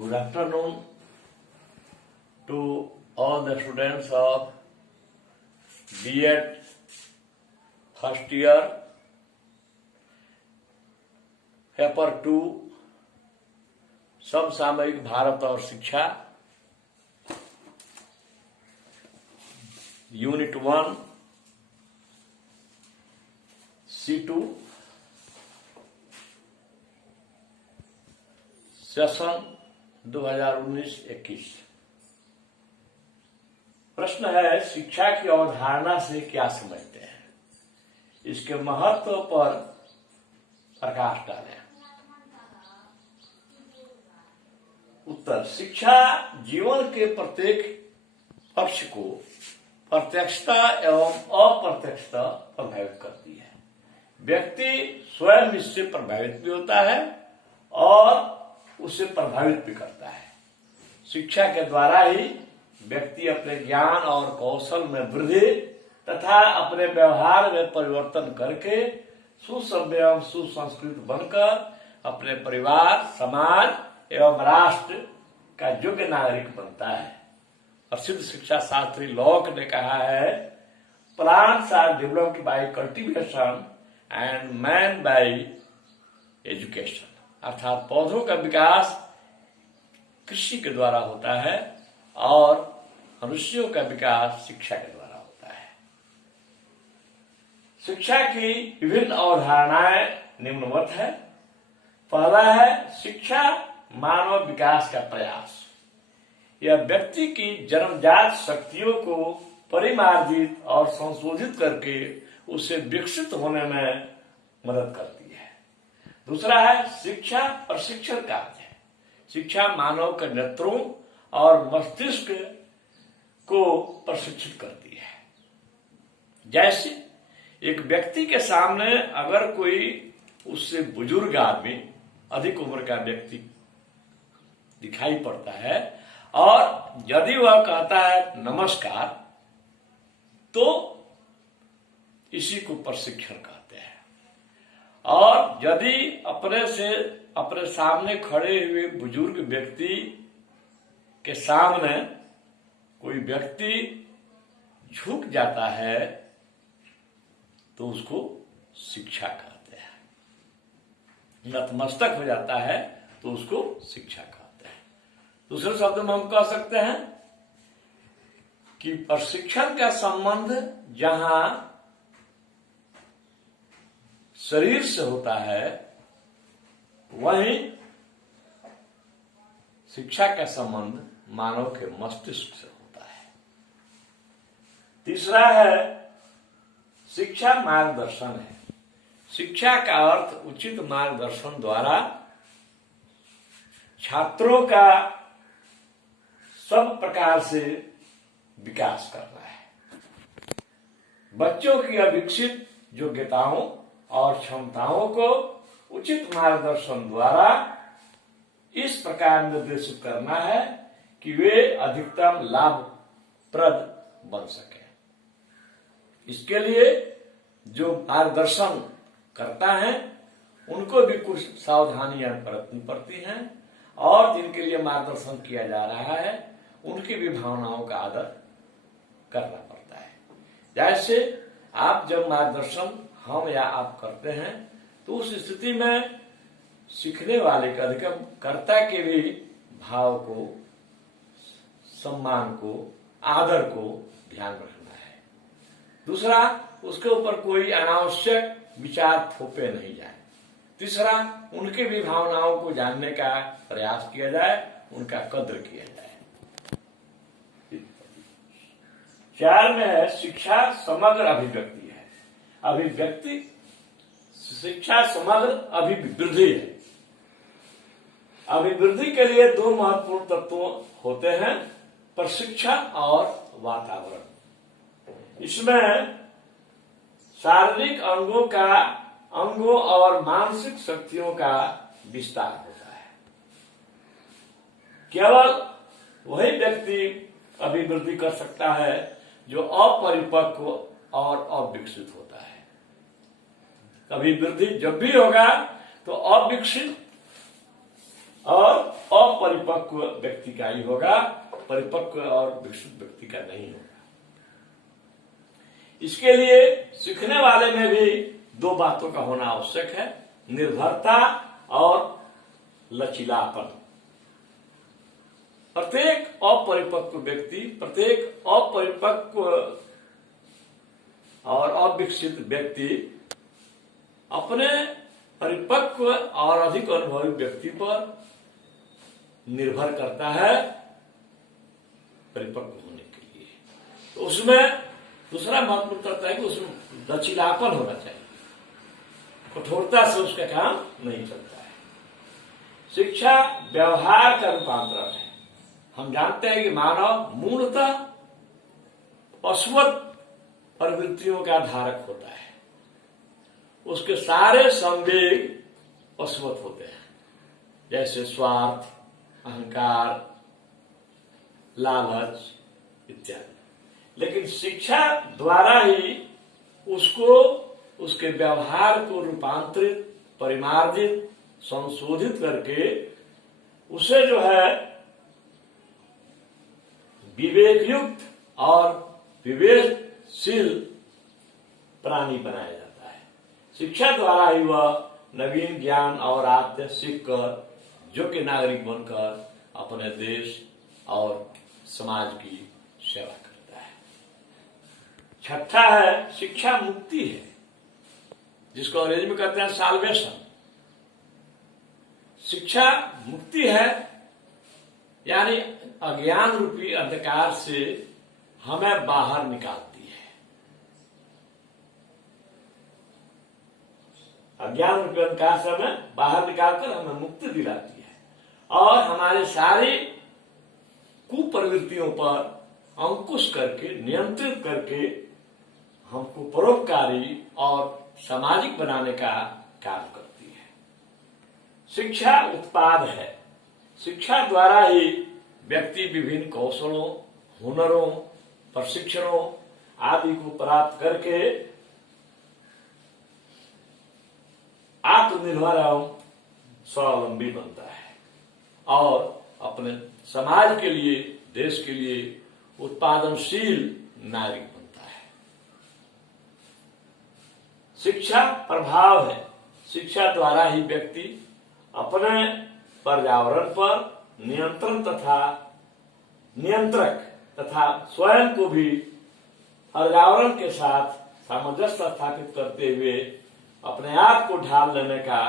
Good afternoon to all the students of B.Ed first year, paper 2 समसामयिक भारत और शिक्षा, unit 1 C2, session 2019-21। प्रश्न है, शिक्षा की अवधारणा से क्या समझते हैं? इसके महत्व पर प्रकाश डालें। उत्तर, शिक्षा जीवन के प्रत्येक पक्ष को प्रत्यक्षता एवं अप्रत्यक्षता प्रभावित करती है। व्यक्ति स्वयं इससे प्रभावित भी होता है और उसे प्रभावित भी करता है। शिक्षा के द्वारा ही व्यक्ति अपने ज्ञान और कौशल में वृद्धि तथा अपने व्यवहार में परिवर्तन करके सुसभ्य एवं सुसंस्कृत बनकर अपने परिवार, समाज एवं राष्ट्र का योग्य नागरिक बनता है। प्रसिद्ध शिक्षा शास्त्री लॉक ने कहा है, plants are developed by cultivation and man by education. अर्थात पौधों का विकास कृषि के द्वारा होता है और मनुष्यों का विकास शिक्षा के द्वारा होता है। शिक्षा की विभिन्न अवधारणाएं निम्नवत है। पहला है, शिक्षा मानव विकास का प्रयास। यह व्यक्ति की जन्मजात शक्तियों को परिमार्जित और संशोधित करके उसे विकसित होने में मदद करती है। दूसरा है, शिक्षा प्रशिक्षण कार्य है। शिक्षा मानव के नेत्रों और मस्तिष्क को प्रशिक्षित करती है। जैसे एक व्यक्ति के सामने अगर कोई उससे बुजुर्ग आदमी, अधिक उम्र का व्यक्ति दिखाई पड़ता है और यदि वह कहता है नमस्कार, तो इसी को प्रशिक्षण कहते हैं। और यदि अपने सामने खड़े हुए बुजुर्ग व्यक्ति के सामने कोई व्यक्ति झुक जाता है तो उसको शिक्षा कहते हैं। नतमस्तक हो जाता है तो उसको शिक्षा कहते हैं। दूसरे शब्द में हम कह सकते हैं कि प्रशिक्षण का संबंध जहां शरीर से होता है, वहीं शिक्षा का संबंध मानव के मस्तिष्क से होता है। तीसरा है, शिक्षा मार्गदर्शन है। शिक्षा का अर्थ उचित मार्गदर्शन द्वारा छात्रों का सब प्रकार से विकास करना है। बच्चों की अविकसित योग्यताओं और क्षमताओं को उचित मार्गदर्शन द्वारा इस प्रकार निर्देशित करना है कि वे अधिकतम लाभप्रद बन सके। इसके लिए जो मार्गदर्शन करता है उनको भी कुछ सावधानियां बरतनी पड़ती हैं और जिनके लिए मार्गदर्शन किया जा रहा है उनकी भी भावनाओं का आदर करना पड़ता है। जैसे आप जब मार्गदर्शन हम या आप करते हैं तो उस स्थिति में सीखने वाले का अधिकतम कर्ता के भी भाव को, सम्मान को, आदर को ध्यान रखना है। दूसरा, उसके ऊपर कोई अनावश्यक विचार थोपे नहीं जाए। तीसरा, उनके भी भावनाओं को जानने का प्रयास किया जाए, उनका कद्र किया जाए। 4 में है, शिक्षा समग्र अभिव्यक्ति है। अभिव्यक्ति, शिक्षा समग्र अभिवृद्धि है। अभिवृद्धि के लिए 2 महत्वपूर्ण तत्व होते हैं, प्रशिक्षण और वातावरण। इसमें शारीरिक अंगों और मानसिक शक्तियों का विस्तार होता है। केवल वही व्यक्ति अभिवृद्धि कर सकता है जो अपरिपक्व और अविकसित होता है। अभिवृद्धि जब भी होगा तो अविकसित और अपरिपक्व व्यक्ति का ही होगा, परिपक्व और विकसित व्यक्ति का नहीं होगा। इसके लिए सीखने वाले में भी दो बातों का होना आवश्यक है, निर्भरता और लचीलापन। प्रत्येक अपरिपक्व व्यक्ति, प्रत्येक अपरिपक्व और अविकसित व्यक्ति अपने परिपक्व और अधिक अनुभवी व्यक्ति पर निर्भर करता है परिपक्व होने के लिए। तो उसमें दूसरा महत्वपूर्ण तत्व है कि उसमें लचीलापन होना चाहिए, कठोरता से उसका काम नहीं चलता है। शिक्षा व्यवहार का रूपांतरण है। हम जानते हैं कि मानव मूलतः पशुवत प्रवृत्तियों का धारक होता है, उसके सारे संवेग पशुवत होते हैं, जैसे स्वार्थ, अहंकार, लालच इत्यादि। लेकिन शिक्षा द्वारा ही उसको, उसके व्यवहार को रूपांतरित, परिमार्जित, संशोधित करके उसे जो है विवेकयुक्त और विवेकशील प्राणी बनाया जाता है। शिक्षा द्वारा ही वह नवीन ज्ञान और आद्य सीखकर योग्य नागरिक बनकर अपने देश और समाज की सेवा करता है। छठा है शिक्षा मुक्ति है, जिसको अंग्रेजी में कहते हैं साल्वेशन। शिक्षा मुक्ति है, यानी अज्ञान रूपी अंधकार से हमें बाहर निकालती है। अज्ञान रूपी अंधकार से हमें बाहर निकालकर हमें मुक्ति दिलाती है और हमारे सारी कुप्रवृत्तियों पर अंकुश करके, नियंत्रित करके हमको परोपकारी और सामाजिक बनाने का काम करती है। शिक्षा उत्पाद है। शिक्षा द्वारा ही व्यक्ति विभिन्न कौशलों, हुनरों, प्रशिक्षणों आदि को प्राप्त करके आत्मनिर्भर एवं स्वावलंबी बनता है और अपने समाज के लिए, देश के लिए उत्पादनशील नागरिक बनता है। शिक्षा प्रभाव है। शिक्षा द्वारा ही व्यक्ति अपने पर्यावरण पर नियंत्रण तथा नियंत्रक तथा स्वयं को भी पर्यावरण के साथ सामंजस्य स्थापित करते हुए अपने आप को ढाल लेने का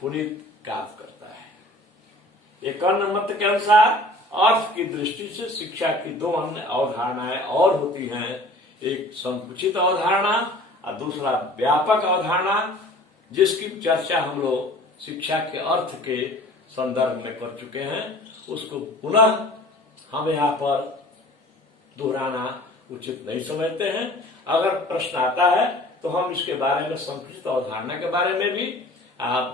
पुनीत कार्य करता है। एक अन्य मत के अनुसार अर्थ की दृष्टि से शिक्षा की दो अन्य अवधारणाएं और होती हैं, एक संकुचित अवधारणा और दूसरा व्यापक अवधारणा, जिसकी चर्चा हम लोग शिक्षा के अर्थ के संदर्भ में कर चुके हैं। उसको पुनः हम यहाँ पर दोहराना उचित नहीं समझते हैं। अगर प्रश्न आता है तो हम इसके बारे में संकुचित अवधारणा के बारे में भी,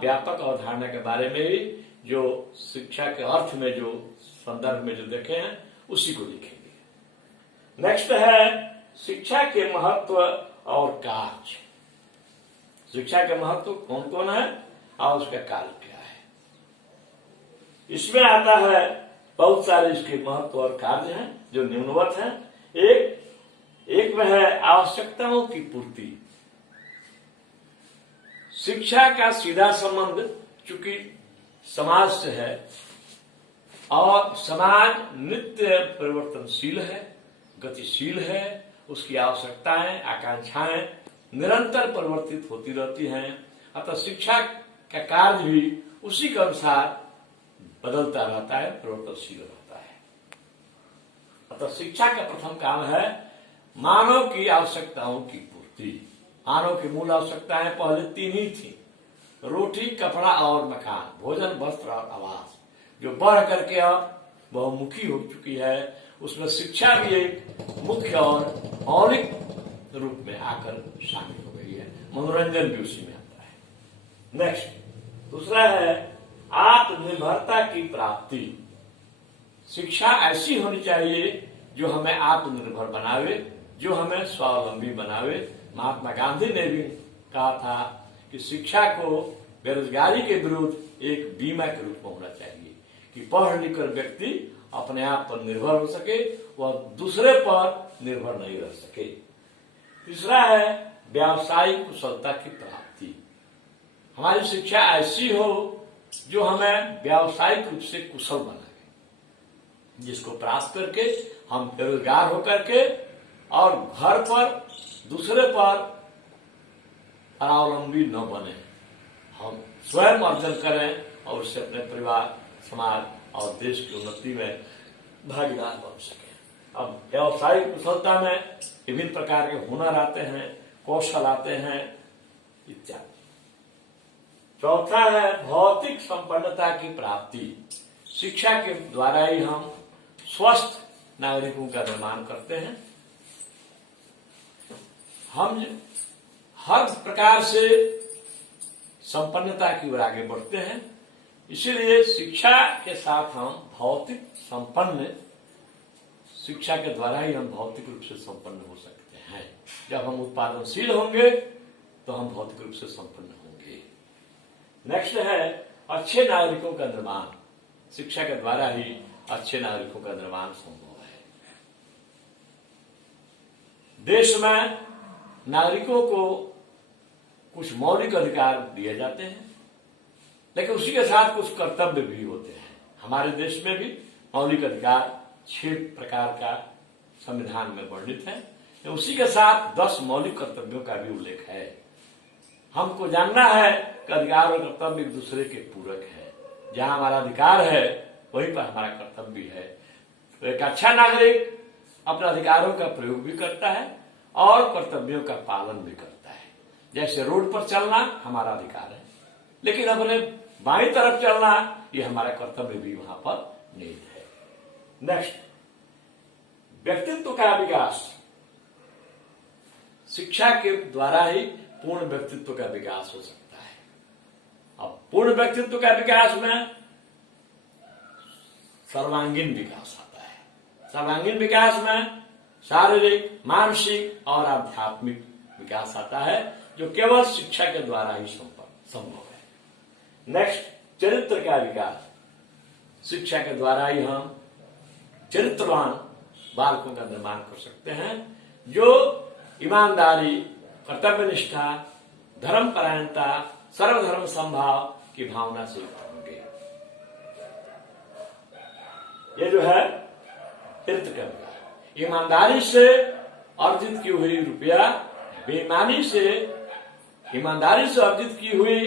व्यापक अवधारणा के बारे में भी, जो शिक्षा के अर्थ में जो संदर्भ में जो देखे हैं उसी को लिखेंगे। नेक्स्ट है शिक्षा के महत्व और कार्य। शिक्षा के महत्व कौन कौन है और उसका कार्य क्या है। इसमें आता है बहुत सारे इसके महत्व और कार्य हैं जो निम्नवत हैं। एक में है आवश्यकताओं की पूर्ति। शिक्षा का सीधा संबंध चूंकि समाज से है और समाज नित्य परिवर्तनशील है, गतिशील है, उसकी आवश्यकताएं, आकांक्षाएं निरंतर परिवर्तित होती रहती हैं। अतः शिक्षा का कार्य भी उसी के अनुसार बदलता रहता है, परिवर्तनशील रहता है। अतः शिक्षा का प्रथम काम है मानव की आवश्यकताओं की पूर्ति। मानव की मूल आवश्यकताएं पहले तीन ही थी, रोटी, कपड़ा और मकान, भोजन, वस्त्र और आवास, जो बढ़ करके अब बहुमुखी हो चुकी है। उसमें शिक्षा भी एक मुख्य और मौलिक रूप में आकर शामिल हो गई है। मनोरंजन भी उसी में आता है। नेक्स्ट दूसरा है आत्मनिर्भरता की प्राप्ति। शिक्षा ऐसी होनी चाहिए जो हमें आत्मनिर्भर बनावे, जो हमें स्वावलंबी बनावे। महात्मा गांधी ने भी कहा था कि शिक्षा को बेरोजगारी के विरुद्ध एक बीमा के रूप में होना चाहिए। कि पढ़ लिख कर व्यक्ति अपने आप पर निर्भर हो सके, वह दूसरे पर निर्भर नहीं रह सके। तीसरा है व्यावसायिक कुशलता की प्राप्ति। हमारी शिक्षा ऐसी हो जो हमें व्यावसायिक रूप से कुशल बनाए, जिसको प्राप्त करके हम बेरोजगार होकर के और घर पर दूसरे पर परावलंबी न बने, हम स्वयं अर्जन करें और उससे अपने परिवार, समाज और देश की उन्नति में भागीदार बन सके। अब व्यावसायिक कुशलता में विभिन्न प्रकार के हुनर आते हैं, कौशल आते हैं इत्यादि। चौथा है भौतिक संपन्नता की प्राप्ति। शिक्षा के द्वारा ही हम स्वस्थ नागरिकों का निर्माण करते हैं। हम हर प्रकार से संपन्नता की ओर आगे बढ़ते हैं। इसीलिए शिक्षा के साथ हम भौतिक संपन्न, शिक्षा के द्वारा ही हम भौतिक रूप से संपन्न हो सकते हैं। जब हम उत्पादनशील होंगे तो हम भौतिक रूप से संपन्न होंगे। नेक्स्ट है अच्छे नागरिकों का निर्माण। शिक्षा के द्वारा ही अच्छे नागरिकों का निर्माण संभव है। देश में नागरिकों को कुछ मौलिक अधिकार दिए जाते हैं, लेकिन उसी के साथ कुछ कर्तव्य भी होते हैं। हमारे देश में भी मौलिक अधिकार 6 प्रकार का संविधान में वर्णित है, उसी के साथ 10 मौलिक कर्तव्यों का भी उल्लेख है। हमको जानना है कि अधिकार और कर्तव्य एक दूसरे के पूरक है। जहां हमारा अधिकार है वहीं पर हमारा कर्तव्य भी है। तो एक अच्छा नागरिक अपने अधिकारों का प्रयोग भी करता है और कर्तव्यों का पालन भी करता है। जैसे रोड पर चलना हमारा अधिकार है, लेकिन अपने बाईं तरफ चलना ये हमारा कर्तव्य भी वहां पर निहित है। नेक्स्ट, व्यक्तित्व का विकास। शिक्षा के द्वारा ही पूर्ण व्यक्तित्व का विकास हो सकता है। अब पूर्ण व्यक्तित्व का विकास में सर्वांगीण विकास आता है। सर्वांगीण विकास में शारीरिक, मानसिक और आध्यात्मिक विकास आता है, जो केवल शिक्षा के द्वारा ही संभव है। नेक्स्ट, चरित्र का विकास। शिक्षा के द्वारा ही हम चरित्रवान बालकों का निर्माण कर सकते हैं, जो ईमानदारी, कर्तव्य निष्ठा, धर्मपरायणता, सर्वधर्म समभाव की भावना से युक्त होंगे। ये जो है चरित्र का विकास। ईमानदारी से अर्जित की हुई रुपया बेईमानी से, ईमानदारी से अर्जित की हुई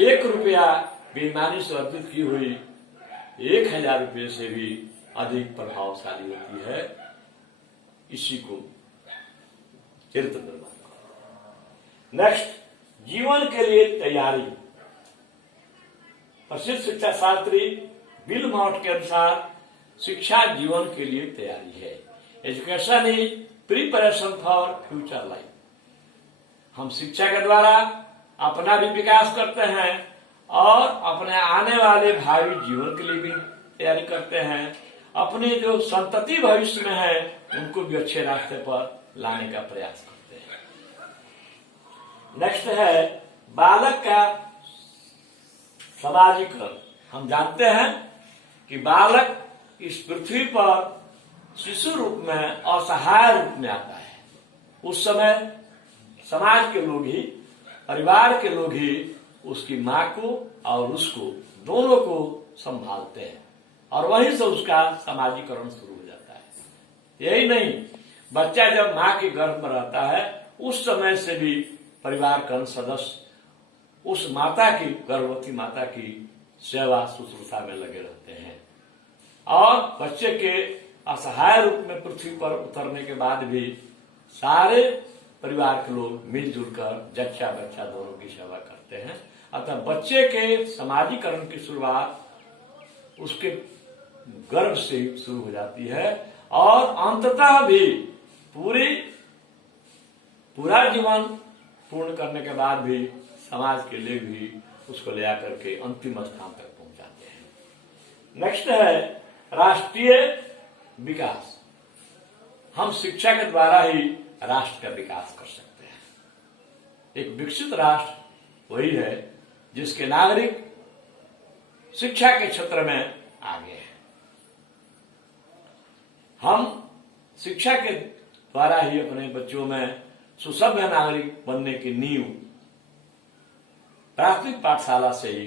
1 रुपया बेईमानी से अर्जित की हुई 1000 रुपये से भी अधिक प्रभावशाली होती है। इसी को चरित्र निर्माण। नेक्स्ट, जीवन के लिए तैयारी। प्रसिद्ध शिक्षा शास्त्री बिल मॉट के अनुसार शिक्षा जीवन के लिए तैयारी है। Education is preparation for future life. हम शिक्षा के द्वारा अपना भी विकास करते हैं और अपने आने वाले भावी जीवन के लिए भी तैयारी करते हैं। अपनी जो संतति भविष्य में है उनको भी अच्छे रास्ते पर लाने का प्रयास करते हैं। नेक्स्ट है बालक का समाजीकरण। हम जानते हैं कि बालक इस पृथ्वी पर शिशु रूप में, असहाय रूप में आता है। उस समय समाज के लोग ही, परिवार के लोग ही उसकी माँ को और उसको दोनों को संभालते हैं और वहीं से उसका समाजीकरण शुरू हो जाता है। यही नहीं, बच्चा जब माँ के गर्भ में रहता है उस समय से भी परिवार का सदस्य उस माता की, गर्भवती माता की सेवा शुश्रूषा में लगे रहते हैं और बच्चे के असहाय रूप में पृथ्वी पर उतरने के बाद भी सारे परिवार के लोग मिलजुल कर जच्चा बच्चा दोनों की सेवा करते हैं। अतः बच्चे के समाजीकरण की शुरुआत उसके गर्भ से शुरू हो जाती है और अंततः भी पूरा जीवन पूर्ण करने के बाद भी समाज के लिए भी उसको ले आकर के अंतिम स्थान तक पहुंचाते हैं। नेक्स्ट है राष्ट्रीय विकास। हम शिक्षा के द्वारा ही राष्ट्र का विकास कर सकते हैं। एक विकसित राष्ट्र वही है जिसके नागरिक शिक्षा के क्षेत्र में आगे है। हम शिक्षा के द्वारा ही अपने बच्चों में सुसभ्य नागरिक बनने की नींव प्राथमिक पाठशाला से ही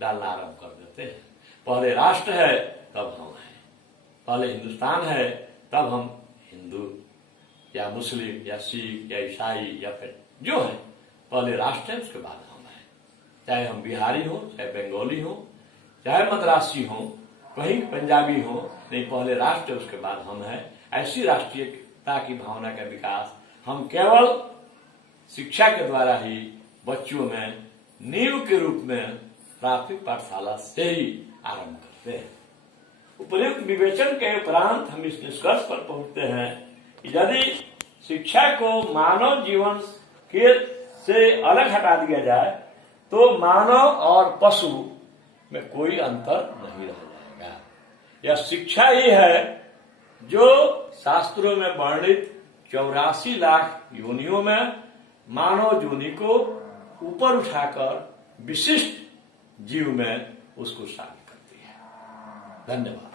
डालना आरंभ कर देते हैं। पहले राष्ट्र है तब हम हैं, पहले हिंदुस्तान है तब हम हिंदू या मुस्लिम या सिख या ईसाई या फिर जो है, पहले राष्ट्र है उसके बाद हम हैं। चाहे हम बिहारी हो, चाहे बंगाली हो, चाहे मद्रासी हो, कहीं पंजाबी हो, नहीं, पहले राष्ट्र उसके बाद हम हैं। ऐसी राष्ट्रीयता की भावना का विकास हम केवल शिक्षा के द्वारा ही बच्चों में नींव के रूप में प्राथमिक पाठशाला से ही आरंभ करते हैं। उपयुक्त विवेचन के उपरांत हम इस निष्कर्ष पर पहुंचते हैं कि यदि शिक्षा को मानव जीवन के से अलग हटा दिया जाए तो मानव और पशु में कोई अंतर नहीं रह जाएगा। यह शिक्षा ही है जो शास्त्रों में वर्णित 84 लाख योनियों में मानव योनि को ऊपर उठाकर विशिष्ट जीव में उसको शामिल करती है। धन्यवाद।